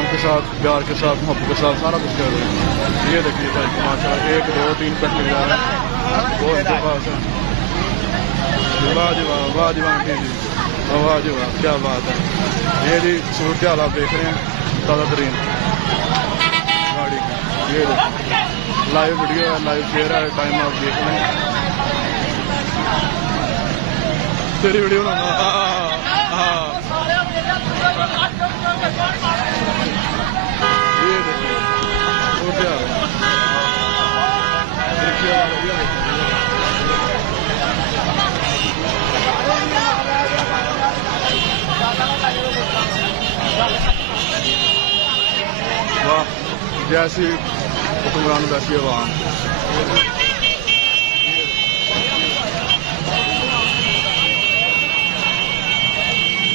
एहतराम के साथ, प्यार के साथ, मोहब्बत के साथ सारा कुछ कर रहे हैं। ये देखिए भाई माशाल्लाह 1 2 3 पेट ले जा रहे हैं। वो इनके पास है। वाह जी वाह, वाह जी वाह, वाह जी वाह, क्या बात है। ये जी सूरत हाल आप देख रहे हैं ताज़ा तरीन गाड़ी की। ये लाइव वीडियो है, लाइव शेयर है, टाइम आप देख रहे हैं। तेरी वीडियो ना ये देखो सूरत हाल वाह, जैसी हुक्मरान वैसी आवाम।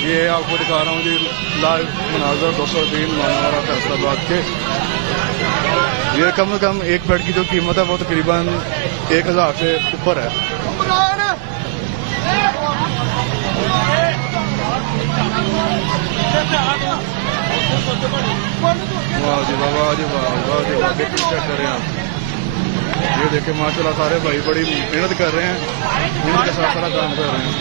ये आपको दिखा रहा हूँ जी लाइव मनाजर 203 मानावारा फैसलाबाद के। ये कम से कम एक बेड की जो कीमत है वो तकरीबन 1000 से ऊपर है। वाह जी वाह, वाह जी वाह, वाह जी वाह, चेक कर रहे हैं आप। ये देखे माशाल्लाह सारे भाई बड़ी मेहनत कर रहे हैं, मेहनत के साथ सारा काम कर रहे हैं।